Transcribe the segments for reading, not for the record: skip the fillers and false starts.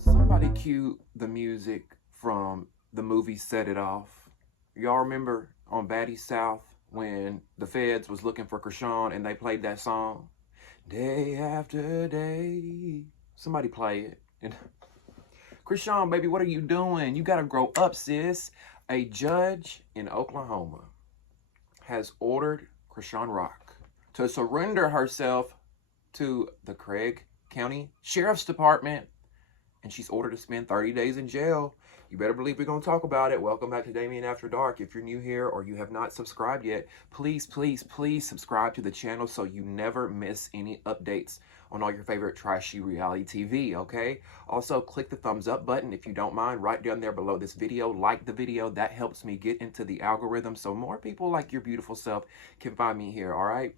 Somebody cue the music from the movie Set It Off. Y'all remember on Batty South when the feds was looking for Chrisean and they played that song? Day after day. Somebody play it. And Chrisean, baby, what are you doing? You gotta grow up, sis. A judge in Oklahoma has ordered Chrisean Rock to surrender herself to the Craig County Sheriff's Department, and she's ordered to spend 30 days in jail. You better believe we're going to talk about it. Welcome back to Damien After Dark. If you're new here or you have not subscribed yet, please, please, please subscribe to the channel so you never miss any updates on all your favorite trashy reality TV, okay? Also, click the thumbs up button if you don't mind right down there below this video. Like the video. That helps me get into the algorithm so more people like your beautiful self can find me here, all right?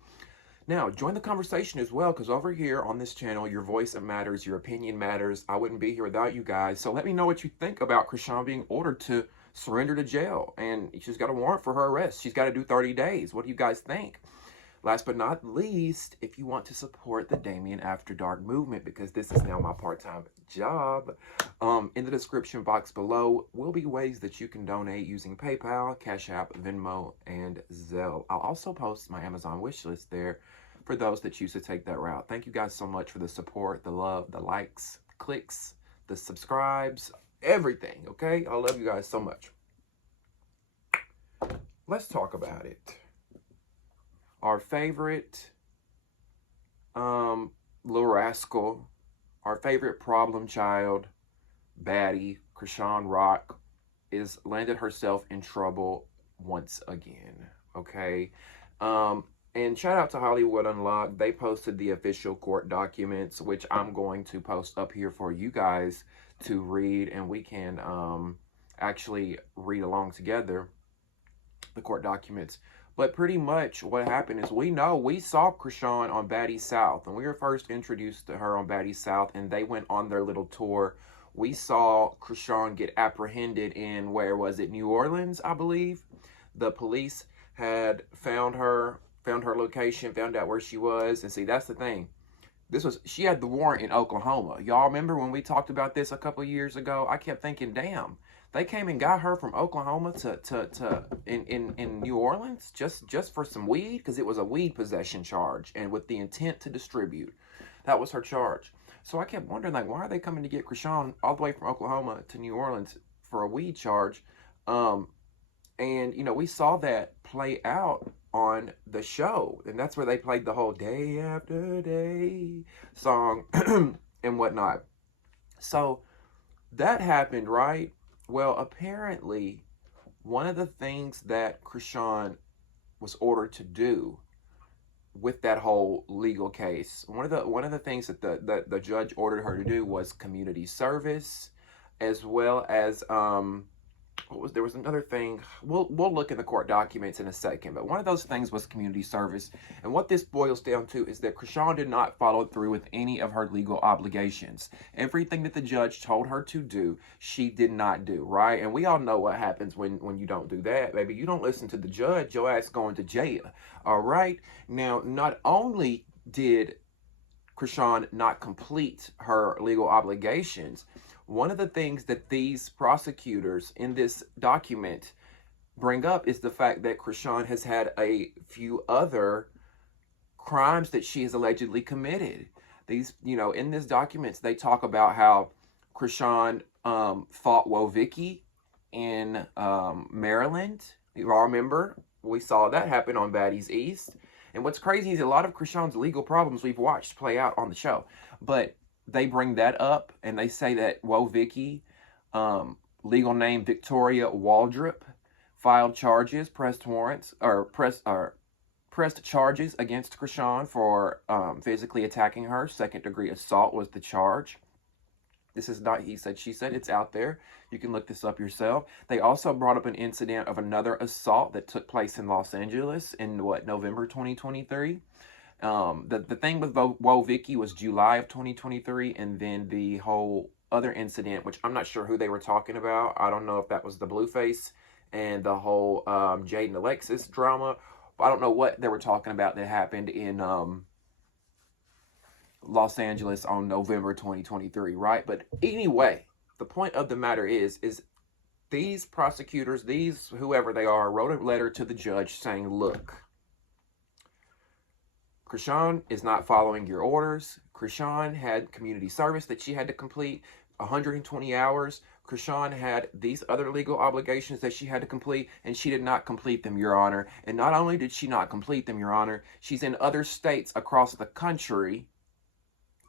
Now, join the conversation as well, because over here on this channel, your voice matters, your opinion matters. I wouldn't be here without you guys. So let me know what you think about Chrisean being ordered to surrender to jail. And she's got a warrant for her arrest. She's got to do 30 days. What do you guys think? Last but not least, if you want to support the Damien After Dark movement, because this is now my part-time job, in the description box below will be ways that you can donate using PayPal, Cash App, Venmo, and Zelle. I'll also post my Amazon wish list there for those that choose to take that route. Thank you guys so much for the support, the love, the likes, clicks, the subscribes, everything, okay? I love you guys so much. Let's talk about it. Our favorite little rascal, our favorite problem child, baddie, Chrisean Rock, is landed herself in trouble once again, okay? And shout out to Hollywood Unlocked. They posted the official court documents, which I'm going to post up here for you guys to read, and we can actually read along together the court documents. But pretty much what happened is we saw Chrisean on Batty South, and we were first introduced to her on Batty South, and they went on their little tour. We saw Chrisean get apprehended in, where was it, New Orleans, I believe. The police had found her location, found out where she was, and see, that's the thing. She had the warrant in Oklahoma. Y'all remember when we talked about this a couple years ago? I kept thinking, damn, they came and got her from Oklahoma in New Orleans just for some weed, because it was a weed possession charge and with the intent to distribute. That was her charge. So I kept wondering, like, why are they coming to get Chrisean all the way from Oklahoma to New Orleans for a weed charge? And you know, we saw that play out on the show, and that's where they played the whole day after day song and whatnot. So that happened, right? Well, apparently one of the things that Chrisean was ordered to do with that whole legal case, one of the things that the judge ordered her to do was community service, as well as there was another thing. We'll look in the court documents in a second, but one of those things was community service. And what this boils down to is that Chrisean did not follow through with any of her legal obligations. Everything that the judge told her to do, she did not do, right? And we all know what happens when you don't do that, baby. You don't listen to the judge, your ass going to jail, all right? Now, not only did Chrisean not complete her legal obligations, one of the things that these prosecutors in this document bring up is the fact that Chrisean has had a few other crimes that she has allegedly committed. These, you know, in this documents, they talk about how Chrisean fought Woah Vicky in Maryland. You all remember? We saw that happen on Baddies East. And what's crazy is a lot of Chrisean's legal problems we've watched play out on the show. But they bring that up, and they say that Woah Vicky, legal name Victoria Waldrop, filed charges, pressed charges against Chrisean for physically attacking her. Second-degree assault was the charge. This is not he said, she said. It's out there. You can look this up yourself. They also brought up an incident of another assault that took place in Los Angeles in November 2023. The thing with Woah Vicky was July of 2023, and then the whole other incident, which I'm not sure who they were talking about. I don't know if that was the Blueface and the whole Jade and Alexis drama. I don't know what they were talking about that happened in Los Angeles on November 2023, right? But anyway, the point of the matter is these prosecutors, these whoever they are, wrote a letter to the judge saying, look, Chrisean is not following your orders. Chrisean had community service that she had to complete, 120 hours. Chrisean had these other legal obligations that she had to complete, and she did not complete them, Your Honor. And not only did she not complete them, Your Honor, she's in other states across the country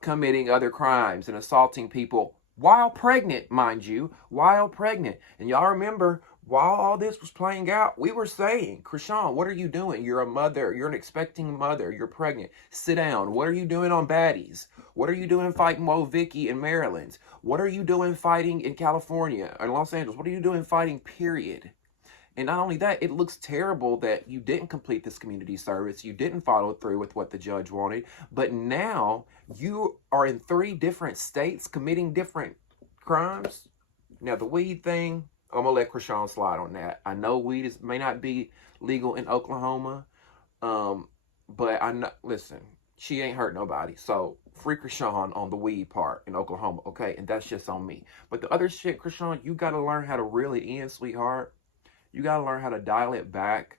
committing other crimes and assaulting people while pregnant, mind you, while pregnant. And y'all remember, while all this was playing out, we were saying, Chrisean, what are you doing? You're a mother. You're an expecting mother. You're pregnant. Sit down. What are you doing on Baddies? What are you doing fighting Woah Vicky in Maryland? What are you doing fighting in California and Los Angeles? What are you doing fighting, period? And not only that, it looks terrible that you didn't complete this community service. You didn't follow through with what the judge wanted. But now you are in 3 different states committing different crimes. Now, the weed thing, I'm going to let Chrisean slide on that. I know weed may not be legal in Oklahoma. But I know, listen, she ain't hurt nobody. So free Chrisean on the weed part in Oklahoma, okay? And that's just on me. But the other shit, Chrisean, you got to learn how to reel it in, sweetheart. You got to learn how to dial it back.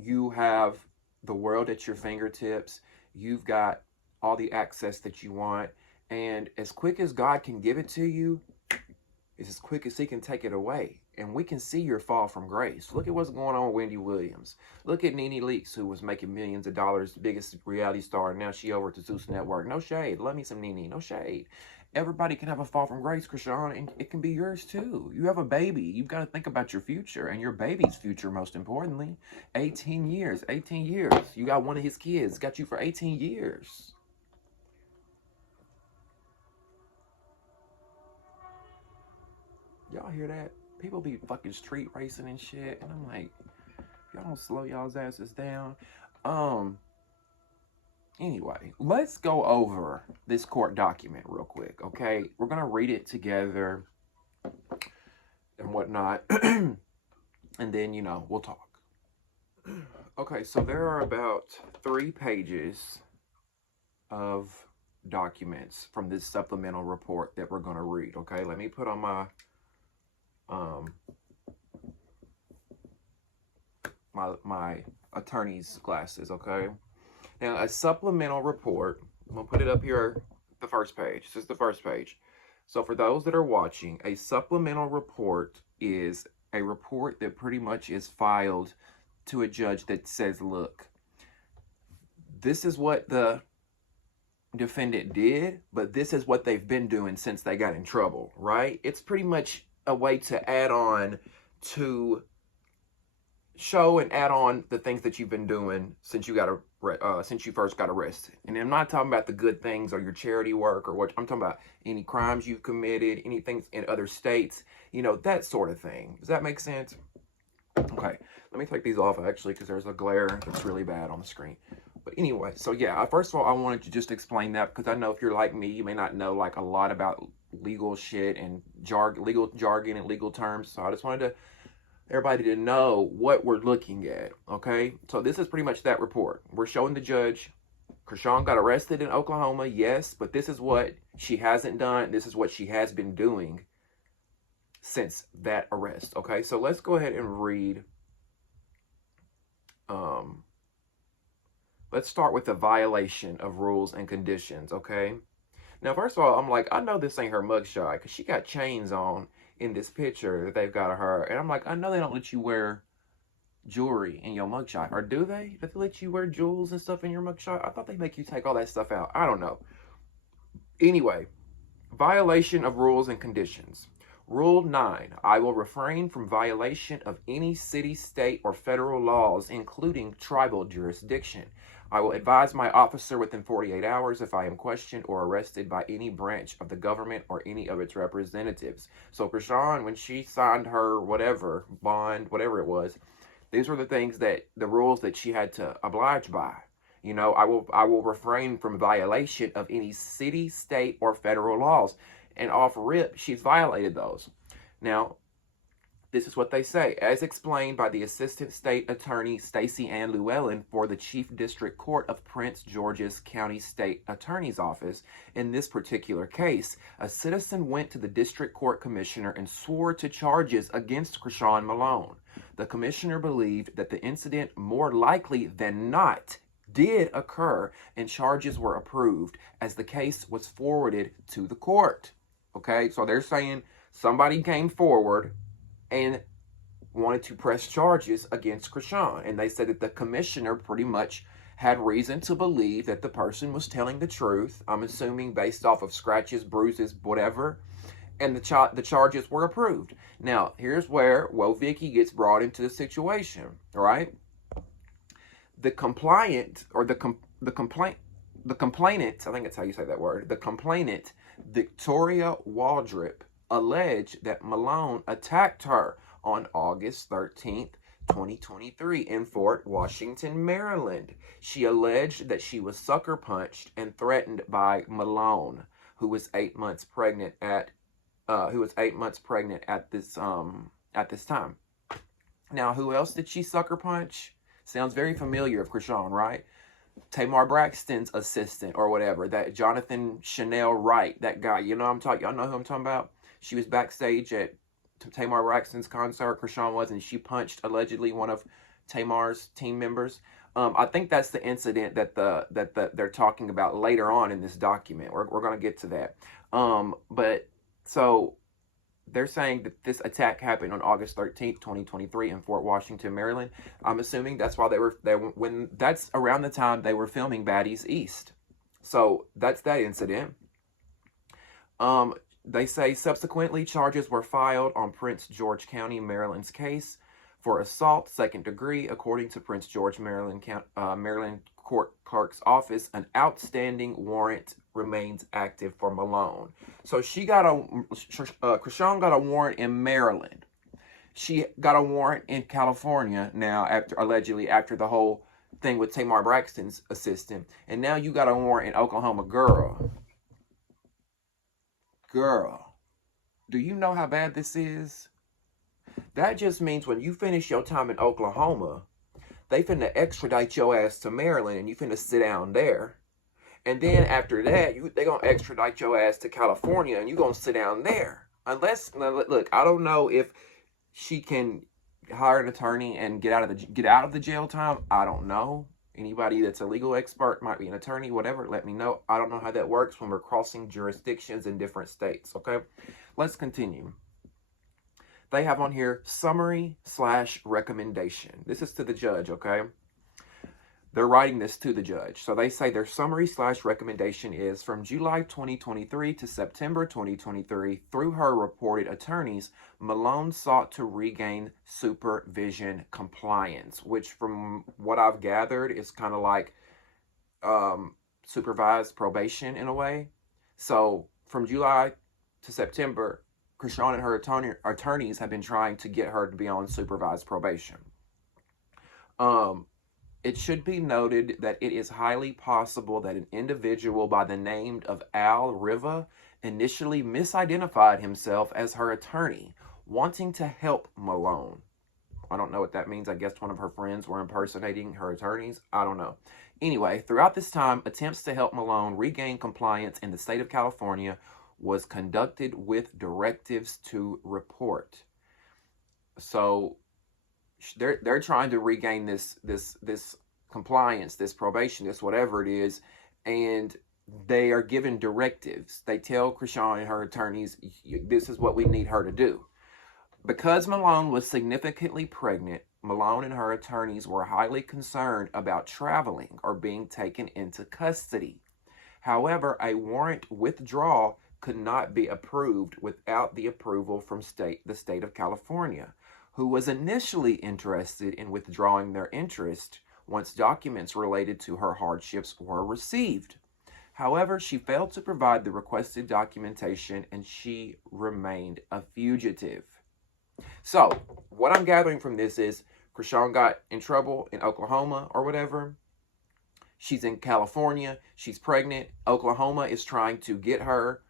You have the world at your fingertips. You've got all the access that you want. And as quick as God can give it to you, it's as quick as he can take it away. And we can see your fall from grace. Look at what's going on with Wendy Williams. Look at Nene Leakes, who was making millions of dollars, biggest reality star. And now she over to Zeus Network. No shade. Love me some Nene. No shade. Everybody can have a fall from grace, Chrisean, and it can be yours too. You have a baby. You've got to think about your future and your baby's future, most importantly. 18 years. 18 years. You got one of his kids. Got you for 18 years. Y'all hear that? People be fucking street racing and shit. And I'm like, y'all don't slow y'all's asses down. Anyway, let's go over this court document real quick, okay? We're going to read it together and whatnot. And then, you know, we'll talk. Okay, so there are about 3 pages of documents from this supplemental report that we're going to read, okay? Let me put on my my attorney's glasses, okay? Now, a supplemental report, I'm going to put it up here, the first page. This is the first page. So for those that are watching, a supplemental report is a report that pretty much is filed to a judge that says, look, this is what the defendant did, but this is what they've been doing since they got in trouble, right? It's pretty much a way to add on to show and add on the things that you've been doing since you first got arrested. And I'm not talking about the good things or your charity work or what. I'm talking about any crimes you've committed, anything in other states, you know, that sort of thing. Does that make sense? Okay, let me take these off actually because there's a glare that's really bad on the screen. But anyway, so yeah, first of all, I wanted to just explain that because I know if you're like me, you may not know like a lot about legal shit and legal jargon and legal terms. So I just wanted everybody to know what we're looking at, okay? So this is pretty much that report. We're showing the judge, Chrisean got arrested in Oklahoma, yes, but this is what she hasn't done. This is what she has been doing since that arrest, okay? So let's go ahead and read. Let's start with the violation of rules and conditions, okay? Now, first of all, I'm like, I know this ain't her mugshot because she got chains on in this picture that they've got of her. And I'm like, I know they don't let you wear jewelry in your mugshot. Or do they? Do they let you wear jewels and stuff in your mugshot? I thought they make you take all that stuff out. I don't know. Anyway, violation of rules and conditions. Rule 9, I will refrain from violation of any city, state, or federal laws, including tribal jurisdiction. I will advise my officer within 48 hours if I am questioned or arrested by any branch of the government or any of its representatives. So Chrisean, when she signed her whatever, bond, whatever it was, these were the things that, the rules that she had to oblige by. You know, I will refrain from violation of any city, state, or federal laws. And off rip, she's violated those. Now, this is what they say. As explained by the Assistant State Attorney Stacey Ann Llewellyn for the Chief District Court of Prince George's County State Attorney's Office, in this particular case, a citizen went to the District Court Commissioner and swore to charges against Chrisean Malone. The Commissioner believed that the incident more likely than not did occur and charges were approved as the case was forwarded to the court. Okay, so they're saying somebody came forward and wanted to press charges against Chrisean. And they said that the commissioner pretty much had reason to believe that the person was telling the truth. I'm assuming based off of scratches, bruises, whatever. And the charges were approved. Now, here's where Woah Vicky gets brought into the situation, all right? The complainant, I think that's how you say that word, the complainant, Victoria Waldrop, alleged that Malone attacked her on August 13th, 2023 in Fort Washington, Maryland. She alleged that she was sucker punched and threatened by Malone, who was 8 months pregnant at this time. Now, who else did she sucker punch? Sounds very familiar of Chrisean, right? Tamar Braxton's assistant or whatever, that Jonathan Chanel Wright, that guy, y'all know who I'm talking about? She was backstage at Tamar Braxton's concert, Chrisean was, and she punched allegedly one of Tamar's team members. I think that's the incident that they're talking about later on in this document. We're going to get to that. But so they're saying that this attack happened on August 13th, 2023 in Fort Washington, Maryland. I'm assuming that's why that's around the time they were filming Baddies East. So that's that incident. They say subsequently charges were filed on Prince George County, Maryland's case for assault, second degree, according to Prince George, Maryland Court Clerk's Office. An outstanding warrant remains active for Malone. So Chrisean got a warrant in Maryland. She got a warrant in California now, allegedly after the whole thing with Tamar Braxton's assistant, and now you got a warrant in Oklahoma. Girl, do you know how bad this is? That just means when you finish your time in Oklahoma, they finna extradite your ass to Maryland and you finna sit down there. And then after that, they gonna extradite your ass to California and you gonna sit down there. Unless, look, I don't know if she can hire an attorney and get out of the jail time. I don't know. Anybody that's a legal expert, might be an attorney, whatever, let me know. I don't know how that works when we're crossing jurisdictions in different states, okay? Let's continue. They have on here summary/recommendation. This is to the judge, okay? They're writing this to the judge. So they say their summary/recommendation is from July 2023 to September 2023, through her reported attorneys, Malone sought to regain supervision compliance, which from what I've gathered is kind of like supervised probation in a way. So from July to September, Chrisean and her attorneys have been trying to get her to be on supervised probation. It should be noted that it is highly possible that an individual by the name of Al Riva initially misidentified himself as her attorney, wanting to help Malone. I don't know what that means. I guess one of her friends were impersonating her attorneys. I don't know. Anyway, throughout this time, attempts to help Malone regain compliance in the state of California was conducted with directives to report. So they're trying to regain this compliance, this probation, this whatever it is, and they are given directives. They tell Chrisean and her attorneys, this is what we need her to do. Because Malone was significantly pregnant, Malone and her attorneys were highly concerned about traveling or being taken into custody. However, a warrant withdrawal could not be approved without the approval from the state of California, who was initially interested in withdrawing their interest once documents related to her hardships were received. However, she failed to provide the requested documentation and she remained a fugitive. So, what I'm gathering from this is Chrisean got in trouble in Oklahoma or whatever. She's in California. She's pregnant. Oklahoma is trying to get her,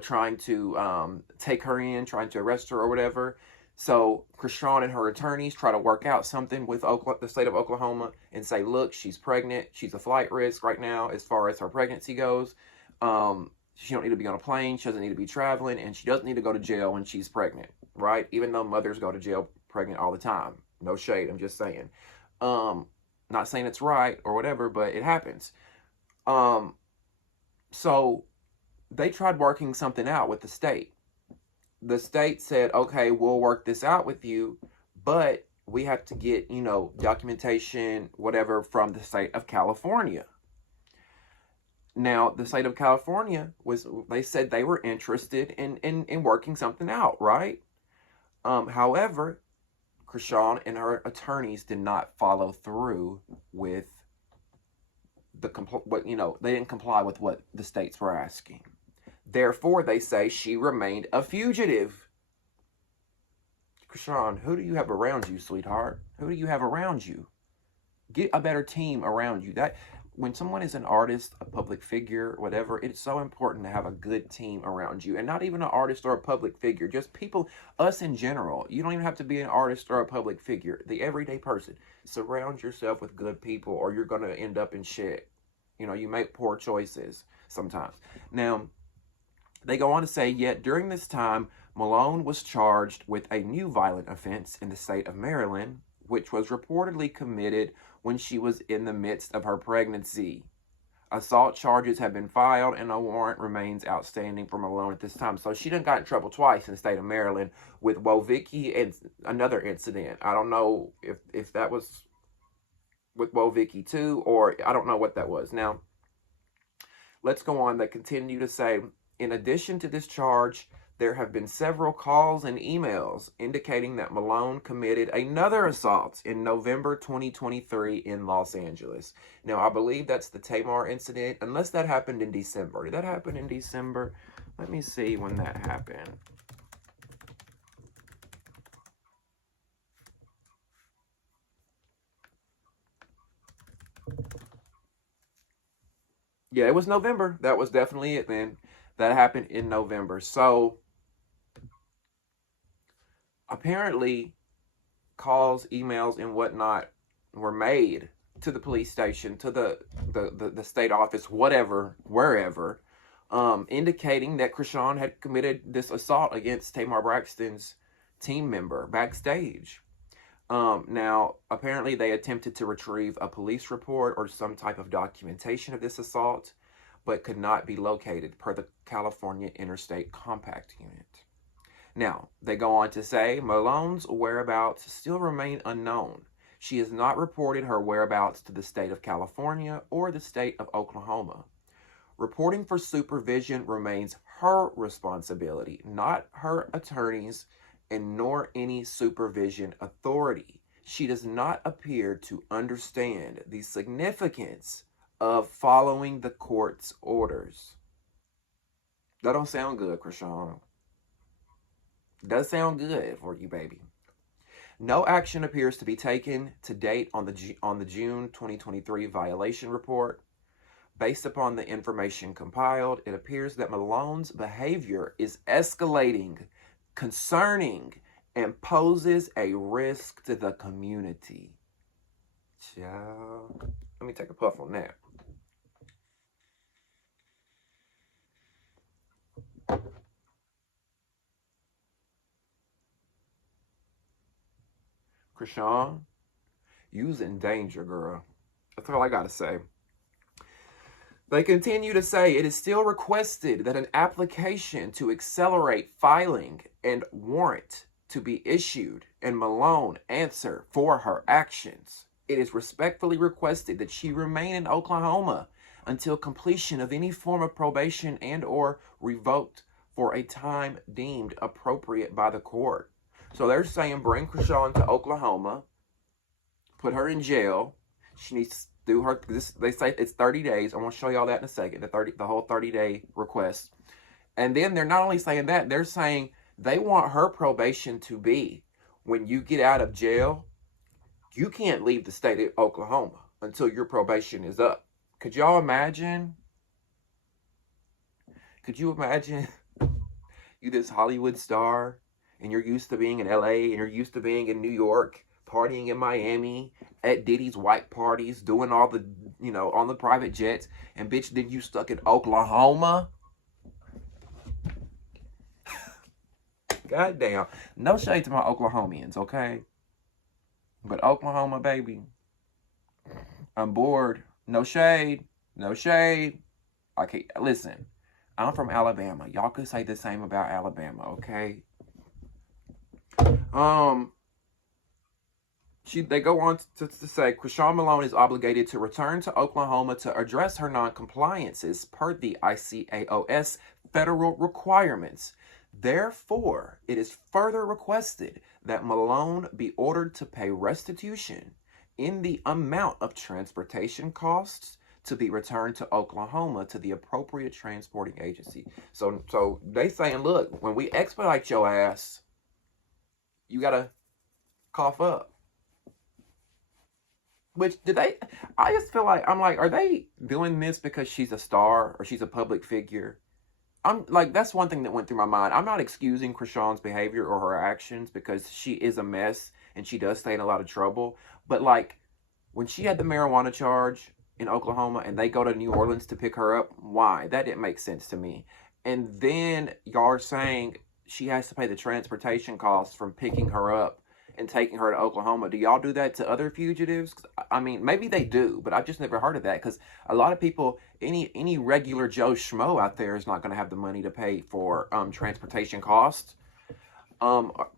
trying to take her in, trying to arrest her or whatever. So Chrisean and her attorneys try to work out something with the state of Oklahoma and say, look, she's pregnant. She's a flight risk right now as far as her pregnancy goes. She don't need to be on a plane. She doesn't need to be traveling. And she doesn't need to go to jail when she's pregnant, right? Even though mothers go to jail pregnant all the time. No shade, I'm just saying. Not saying it's right or whatever, but it happens. So they tried working something out with the state. The state said, okay, we'll work this out with you, but we have to get, documentation, whatever, from the state of California. Now, the state of California they said they were interested in working something out, right? However, Chrisean and her attorneys did not follow through with they didn't comply with what the states were asking. Therefore, they say she remained a fugitive. Chrisean, who do you have around you, sweetheart? Who do you have around you? Get a better team around you. That when someone is an artist, a public figure, whatever, it's so important to have a good team around you. And not even an artist or a public figure, just people, us in general. You don't even have to be an artist or a public figure. The everyday person. Surround yourself with good people or you're going to end up in shit. You make poor choices sometimes. Now, they go on to say, yet during this time, Malone was charged with a new violent offense in the state of Maryland, which was reportedly committed when she was in the midst of her pregnancy. Assault charges have been filed and a warrant remains outstanding for Malone at this time. So she done got in trouble twice in the state of Maryland with Woah Vicky and another incident. I don't know if that was with Woah Vicky too, or I don't know what that was. Now, let's go on. They continue to say, in addition to this charge, there have been several calls and emails indicating that Malone committed another assault in November 2023 in Los Angeles. Now, I believe that's the Tamar incident, unless that happened in December. Did that happen in December? Let me see when that happened. Yeah, it was November. That was definitely it then. That happened in November. So, apparently, calls, emails, and whatnot were made to the police station, to the state office, whatever, wherever, indicating that Chrisean had committed this assault against Tamar Braxton's team member backstage. Now, apparently they attempted to retrieve a police report or some type of documentation of this assault, but could not be located per the California Interstate Compact Unit. Now, they go on to say Malone's whereabouts still remain unknown. She has not reported her whereabouts to the state of California or the state of Oklahoma. Reporting for supervision remains her responsibility, not her attorney's and nor any supervision authority. She does not appear to understand the significance of following the court's orders. That don't sound good, Chrisean. Does sound good for you, baby. No action appears to be taken to date on the June 2023 violation report. Based upon the information compiled, it appears that Malone's behavior is escalating, concerning, and poses a risk to the community. Child. Let me take a puff on that. Chrisean, you's in danger, girl. That's all I gotta say. They continue to say it is still requested that an application to accelerate filing and warrant to be issued and Malone answer for her actions. It is respectfully requested that she remain in Oklahoma until completion of any form of probation and or revoked for a time deemed appropriate by the court. So they're saying bring Chrisean to Oklahoma, put her in jail. She needs to do her, they say it's 30 days. I want to show y'all that in a second, the whole 30-day request. And then they're not only saying that, they're saying they want her probation to be, when you get out of jail, you can't leave the state of Oklahoma until your probation is up. Could y'all imagine? Could you imagine you this Hollywood star, and you're used to being in LA, and you're used to being in New York, partying in Miami, at Diddy's white parties, doing all the, on the private jets, and bitch, then you stuck in Oklahoma? God damn. No shade to my Oklahomians, okay? But Oklahoma, baby, I'm bored. No shade. No shade. Okay, listen. I'm from Alabama. Y'all could say the same about Alabama, okay? They go on to say, Chrisean Malone is obligated to return to Oklahoma to address her non-compliances per the ICAOS federal requirements. Therefore, it is further requested that Malone be ordered to pay restitution in the amount of transportation costs to be returned to Oklahoma to the appropriate transporting agency. So they saying, look, when we expedite your ass, you gotta cough up. Which, I just feel like, I'm like, are they doing this because she's a star or she's a public figure? I'm like, that's one thing that went through my mind. I'm not excusing Chrisean's behavior or her actions, because she is a mess and she does stay in a lot of trouble. But like, when she had the marijuana charge in Oklahoma and they go to New Orleans to pick her up, why? That didn't make sense to me. And then y'all are saying she has to pay the transportation costs from picking her up and taking her to Oklahoma. Do y'all do that to other fugitives? I mean, maybe they do, but I've just never heard of that, because a lot of people, any regular Joe Schmo out there is not going to have the money to pay for transportation costs.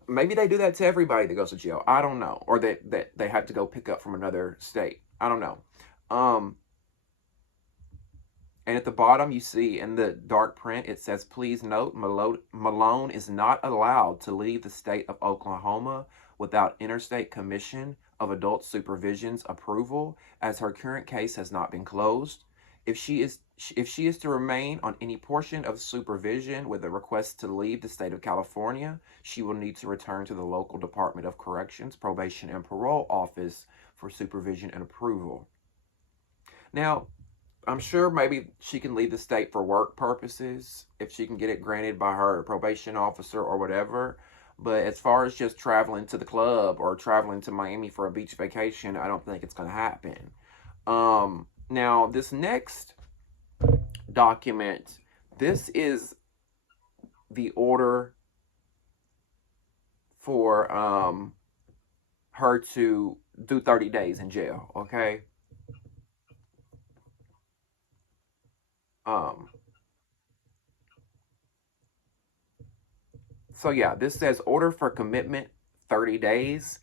Maybe they do that to everybody that goes to jail. I don't know. Or that they have to go pick up from another state. I don't know. And at the bottom, you see in the dark print, it says, please note, Malone is not allowed to leave the state of Oklahoma without Interstate Commission of Adult Supervision's approval, as her current case has not been closed. If she is to remain on any portion of supervision with a request to leave the state of California, she will need to return to the local Department of Corrections, Probation, and Parole Office for supervision and approval. Now, I'm sure maybe she can leave the state for work purposes if she can get it granted by her probation officer or whatever. But as far as just traveling to the club or traveling to Miami for a beach vacation, I don't think it's going to happen. Now, this next document, this is the order for her to do 30 days in jail, okay? So yeah, this says order for commitment 30 days.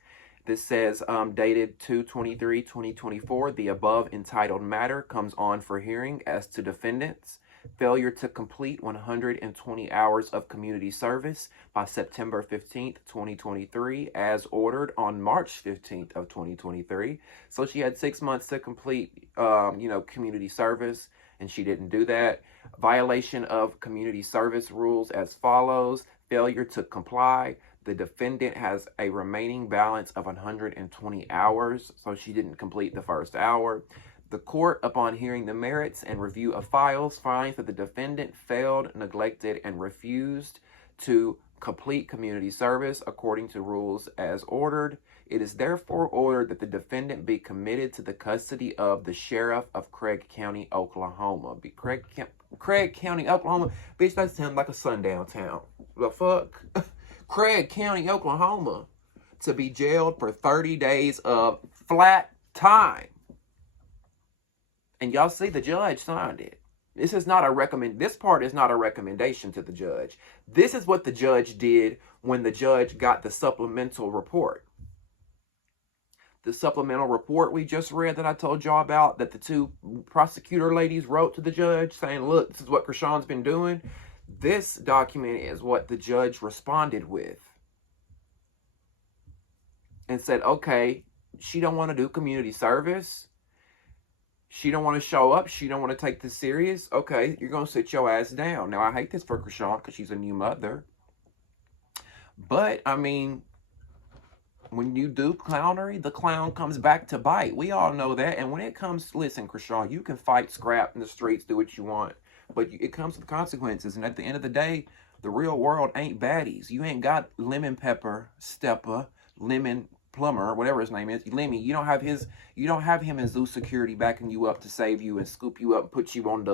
This says dated 2/23/2024. The above entitled matter comes on for hearing as to defendants' failure to complete 120 hours of community service by September 15th, 2023, as ordered on March 15th of 2023. So she had 6 months to complete, community service, and she didn't do that. Violation of community service rules as follows: failure to comply. The defendant has a remaining balance of 120 hours, so she didn't complete the first hour. The court, upon hearing the merits and review of files, finds that the defendant failed, neglected, and refused to complete community service according to rules as ordered. It is therefore ordered that the defendant be committed to the custody of the sheriff of Craig County, Oklahoma. Craig County, Oklahoma? Bitch, that sounds like a sundown town. The fuck? Craig County, Oklahoma, to be jailed for 30 days of flat time. And y'all see, the judge signed it. This is not a this part is not a recommendation to the judge. This is what the judge did when the judge got the supplemental report. The supplemental report we just read that I told y'all about, that the two prosecutor ladies wrote to the judge saying, look, this is what Chrisean's been doing. This document is what the judge responded with and said, okay, she don't want to do community service. She don't want to show up. She don't want to take this serious. Okay, you're going to sit your ass down. Now, I hate this for Chrisean because she's a new mother. But, I mean, when you do clownery, the clown comes back to bite. We all know that. And when it comes, listen, Chrisean, you can fight, scrap in the streets, do what you want. But it comes with consequences. And at the end of the day, the real world ain't baddies. You ain't got Lemon Pepper, Stepper, Lemon Plumber, whatever his name is, Lemmy. You don't have him and Zoo Security backing you up to save you and scoop you up and put you on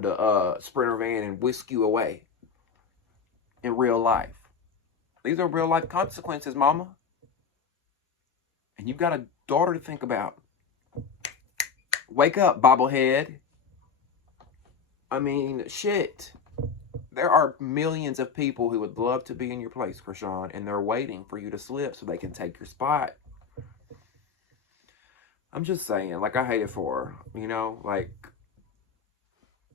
the Sprinter van and whisk you away. In real life. These are real life consequences, mama. And you've got a daughter to think about. Wake up, bobblehead. I mean, shit. There are millions of people who would love to be in your place, Chrisean, and they're waiting for you to slip so they can take your spot. I'm just saying, like, I hate it for her, you know? Like,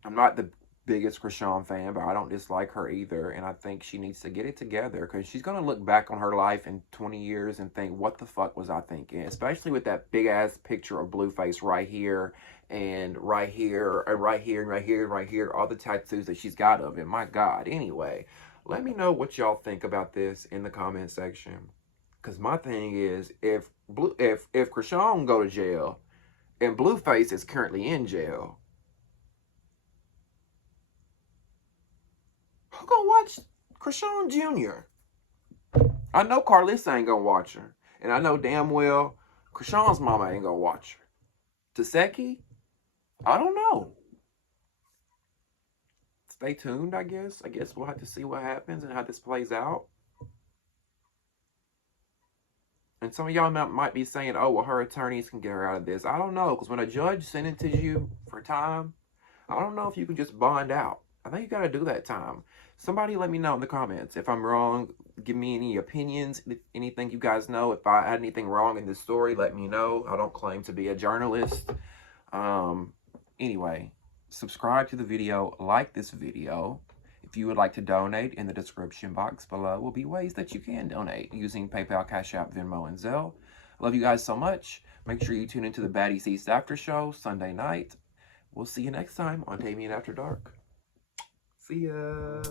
I'm not the biggest Chrisean fan, but I don't dislike her either, and I think she needs to get it together, because she's going to look back on her life in 20 years and think, what the fuck was I thinking? Especially with that big-ass picture of Blueface right here, and right here, and right here, and right here, and right here, all the tattoos that she's got of him. My God. Anyway, let me know what y'all think about this in the comment section, because my thing is, if Chrisean go to jail, and Blueface is currently in jail, who gonna watch Chrisean Jr.? I know Carlissa ain't gonna watch her. And I know damn well Chrisean's mama ain't gonna watch her. Taseki? I don't know. Stay tuned, I guess. I guess we'll have to see what happens and how this plays out. And some of y'all might be saying, oh, well, her attorneys can get her out of this. I don't know, because when a judge sentences you for time, I don't know if you can just bond out. I think you got to do that time. Somebody let me know in the comments if I'm wrong. Give me any opinions, anything you guys know. If I had anything wrong in this story, let me know. I don't claim to be a journalist. Anyway, subscribe to the video, like this video. If you would like to donate, in the description box below will be ways that you can donate using PayPal, Cash App, Venmo, and Zelle. I love you guys so much. Make sure you tune into the Baddies East After Show Sunday night. We'll see you next time on Damien After Dark. See ya.